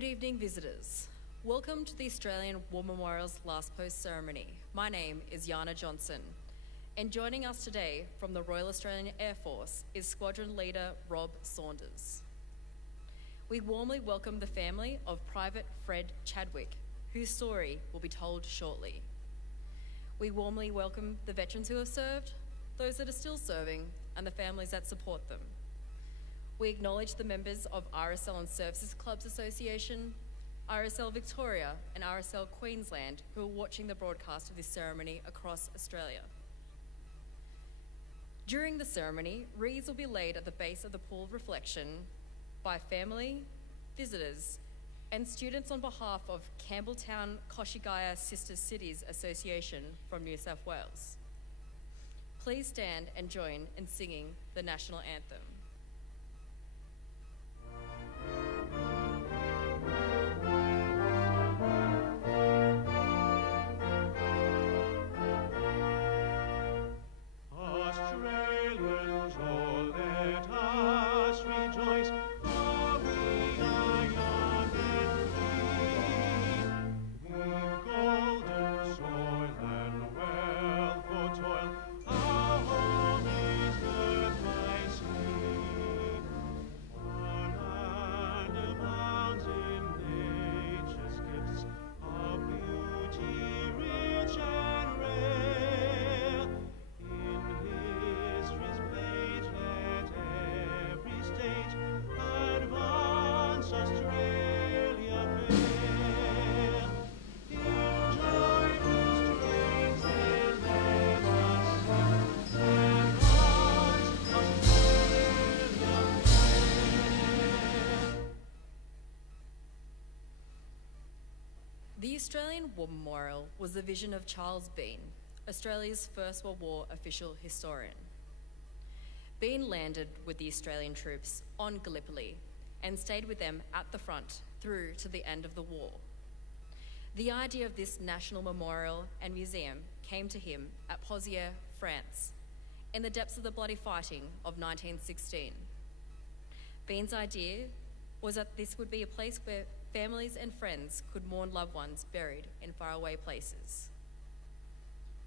Good evening, visitors. Welcome to the Australian War Memorial's Last Post ceremony. My name is Yana Johnson, and joining us today from the Royal Australian Air Force is Squadron Leader Rob Saunders. We warmly welcome the family of Private Fred Chadwick, whose story will be told shortly. We warmly welcome the veterans who have served, those that are still serving, and the families that support them. We acknowledge the members of RSL and Services Clubs Association, RSL Victoria and RSL Queensland who are watching the broadcast of this ceremony across Australia. During the ceremony, wreaths will be laid at the base of the pool of reflection by family, visitors, and students on behalf of Campbelltown Koshigaya Sister Cities Association from New South Wales. Please stand and join in singing the national anthem. The Australian War Memorial was the vision of Charles Bean, Australia's First World War official historian. Bean landed with the Australian troops on Gallipoli and stayed with them at the front through to the end of the war. The idea of this national memorial and museum came to him at Pozières, France, in the depths of the bloody fighting of 1916. Bean's idea was that this would be a place where families and friends could mourn loved ones buried in faraway places.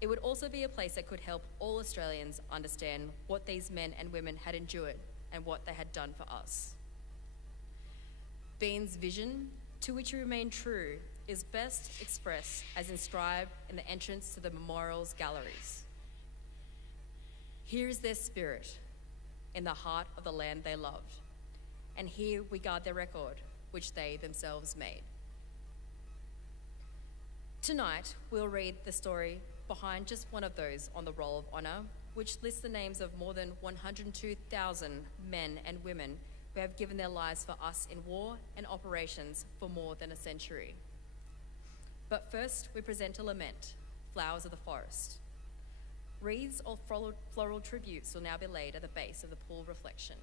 It would also be a place that could help all Australians understand what these men and women had endured and what they had done for us. Bean's vision, to which he remained true, is best expressed as inscribed in the entrance to the memorial's galleries. Here is their spirit, in the heart of the land they loved, and here we guard their record, which they themselves made. Tonight, we'll read the story behind just one of those on the Roll of Honour, which lists the names of more than 102,000 men and women who have given their lives for us in war and operations for more than a century. But first, we present a lament, Flowers of the Forest. Wreaths or floral tributes will now be laid at the base of the pool of reflection.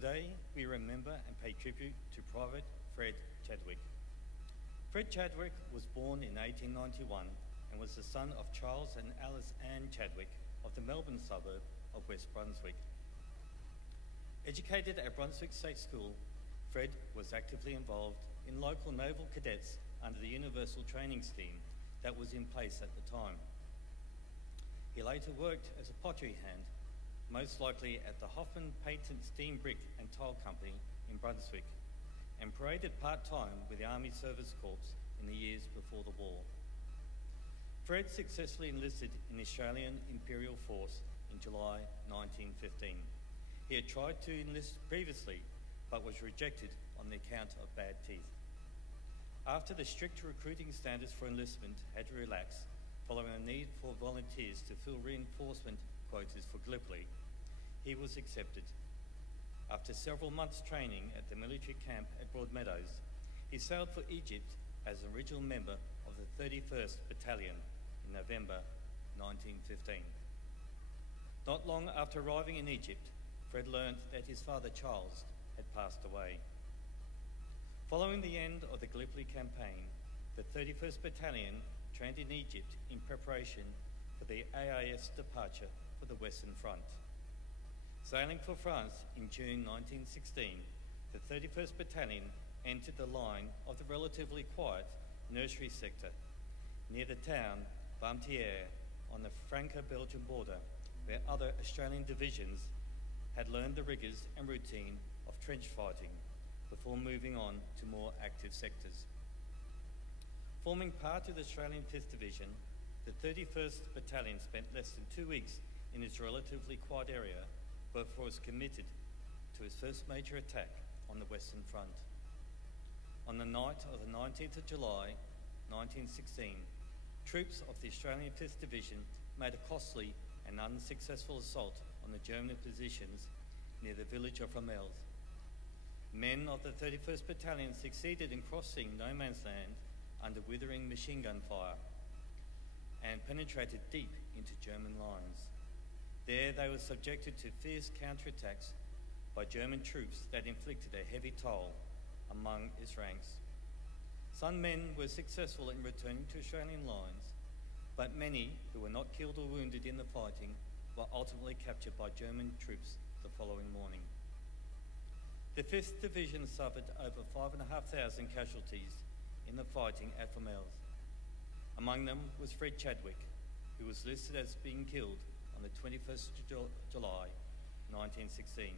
Today, we remember and pay tribute to Private Fred Chadwick. Fred Chadwick was born in 1891 and was the son of Charles and Alice Ann Chadwick of the Melbourne suburb of West Brunswick. Educated at Brunswick State School, Fred was actively involved in local naval cadets under the Universal Training Scheme that was in place at the time. He later worked as a pottery hand, most likely at the Hoffman Patent Steam Brick and Tile Company in Brunswick, and paraded part-time with the Army Service Corps in the years before the war. Fred successfully enlisted in the Australian Imperial Force in July 1915. He had tried to enlist previously, but was rejected on the account of bad teeth. After the strict recruiting standards for enlistment had relaxed, following a need for volunteers to fill reinforcement quotas for Gallipoli, he was accepted. After several months training at the military camp at Broadmeadows, he sailed for Egypt as an original member of the 31st Battalion in November 1915. Not long after arriving in Egypt, Fred learned that his father Charles had passed away. Following the end of the Gallipoli campaign, the 31st Battalion trained in Egypt in preparation for the AIF's departure for the Western Front. Sailing for France in June 1916, the 31st Battalion entered the line of the relatively quiet nursery sector near the town Barmtiere on the Franco-Belgian border, where other Australian divisions had learned the rigours and routine of trench fighting before moving on to more active sectors. Forming part of the Australian 5th Division, the 31st Battalion spent less than 2 weeks in its relatively quiet area before it was committed to its first major attack on the Western Front. On the night of the 19th of July, 1916, troops of the Australian 5th Division made a costly and unsuccessful assault on the German positions near the village of Ramels. Men of the 31st Battalion succeeded in crossing no man's land under withering machine gun fire and penetrated deep into German lines. There they were subjected to fierce counterattacks by German troops that inflicted a heavy toll among its ranks. Some men were successful in returning to Australian lines, but many who were not killed or wounded in the fighting were ultimately captured by German troops the following morning. The 5th Division suffered over 5,500 casualties in the fighting at Ramels. Among them was Fred Chadwick, who was listed as being killed on the 21st of July 1916.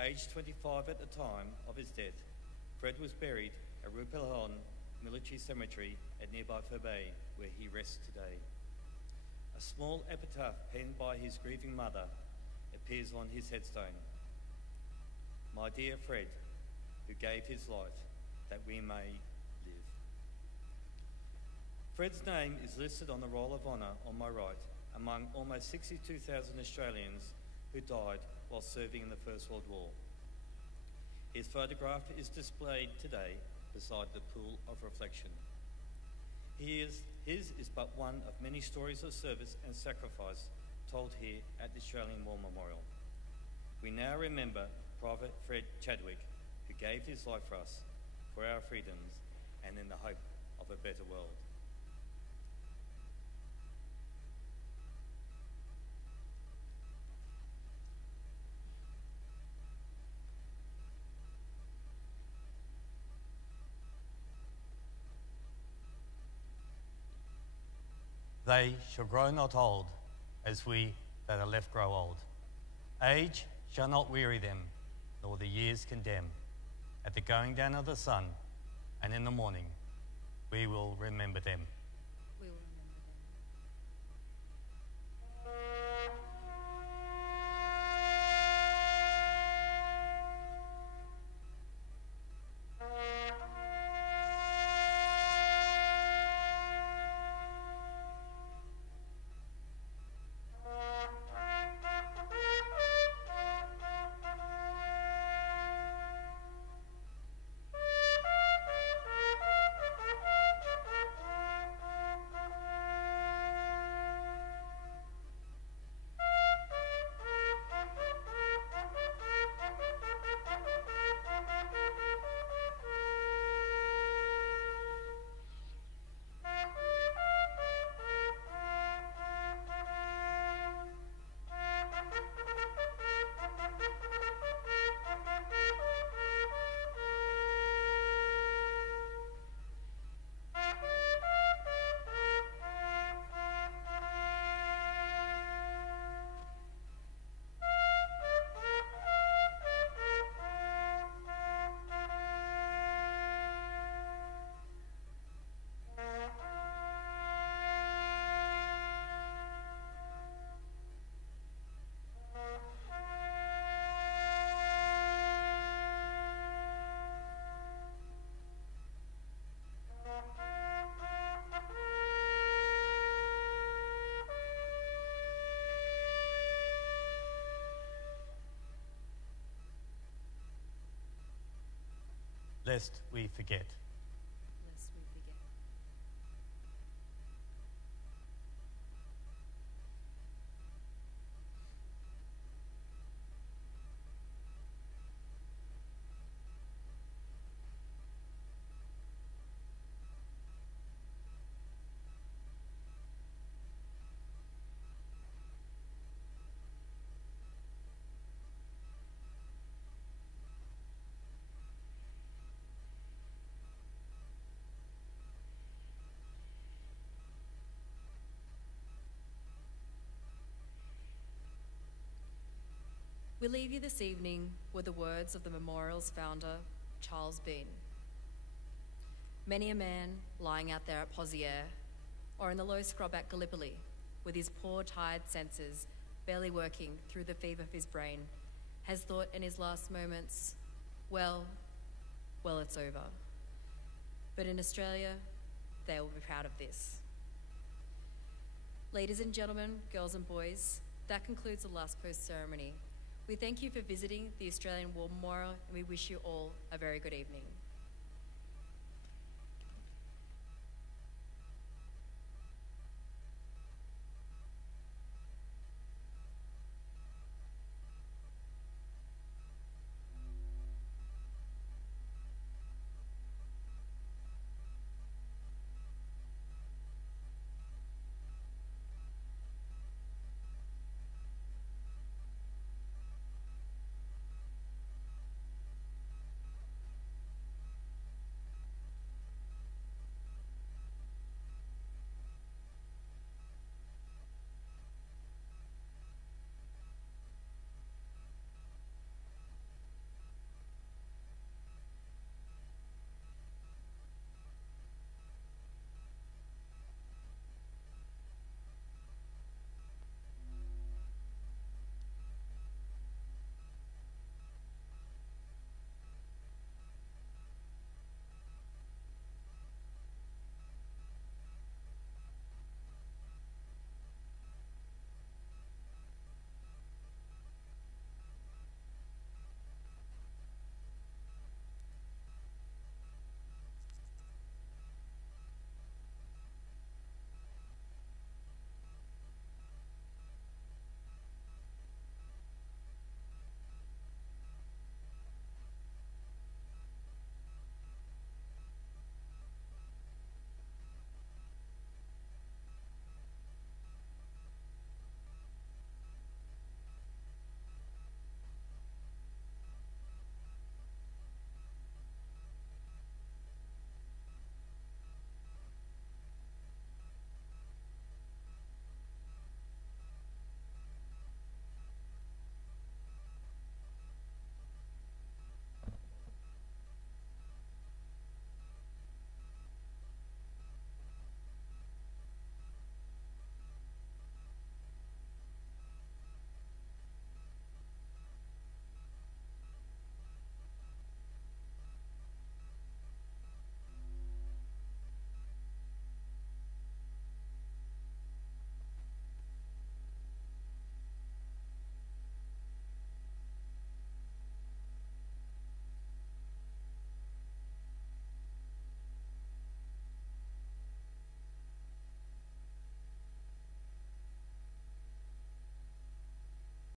Aged 25 at the time of his death, Fred was buried at Rupelhon Military Cemetery at nearby Febey, where he rests today. A small epitaph penned by his grieving mother appears on his headstone. My dear Fred, who gave his life that we may live. Fred's name is listed on the Roll of Honour on my right among almost 62,000 Australians who died while serving in the First World War. His photograph is displayed today beside the pool of reflection. His is but one of many stories of service and sacrifice told here at the Australian War Memorial. We now remember Private Fred Chadwick, who gave his life for us, for our freedoms, and in the hope of a better world. They shall grow not old, as we that are left grow old. Age shall not weary them, nor the years condemn. At the going down of the sun, and in the morning, we will remember them. We will remember them. lest we forget. Lest we forget. We leave you this evening with the words of the memorial's founder, Charles Bean. Many a man lying out there at Poziere or in the low scrub at Gallipoli with his poor tired senses barely working through the fever of his brain has thought in his last moments, well, it's over. But in Australia, they will be proud of this. Ladies and gentlemen, girls and boys, that concludes the last post ceremony. We thank you for visiting the Australian War Memorial and we wish you all a very good evening.